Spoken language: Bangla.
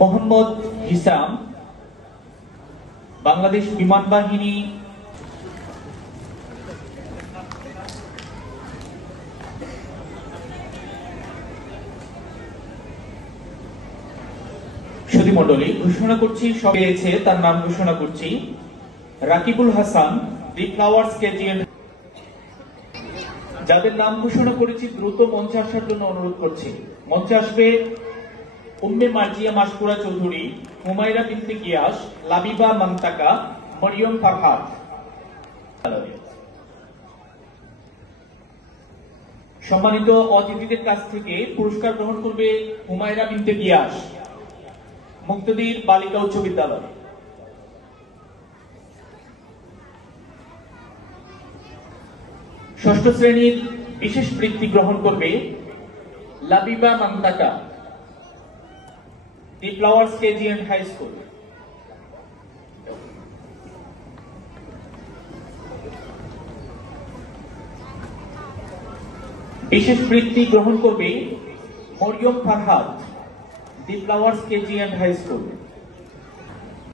মোহাম্মদ হিসাম, বাংলাদেশ বিমান বাহিনী। সুধী মণ্ডলী, ঘোষণা করছি সব পেয়েছে, তার নাম ঘোষণা করছি রাকিবুল হাসান, দি ফ্লাওয়ার্স কেজিএন। যাদের নাম ঘোষণা করেছি দ্রুত মঞ্চে আসার জন্য অনুরোধ করছি। মঞ্চে আসবে উম্মে মার্জিয়া মাসকুরা চৌধুরী, হুমায়রা বিনতে গিয়াস, লাবিবা মান্তাকা, মরিয়ম ফারহাদ। সম্মানিত অতিথিদের কাছ থেকে পুরস্কার গ্রহণ করবে হুমায়রা বিনতে গিয়াস, মুক্তদির বালিকা উচ্চ বিদ্যালয়। ষষ্ঠ শ্রেণীর বিশেষ বৃত্তি গ্রহণ করবে লাবিবা মান্তাকা, দি ফ্লাওয়ার্স কেজিএন হাই স্কুল। বিশেষ বৃত্তি গ্রহণ করবে মরিয়ম ফারহাদ, দি ফ্লাওয়ার্স কেজিএন হাই স্কুল।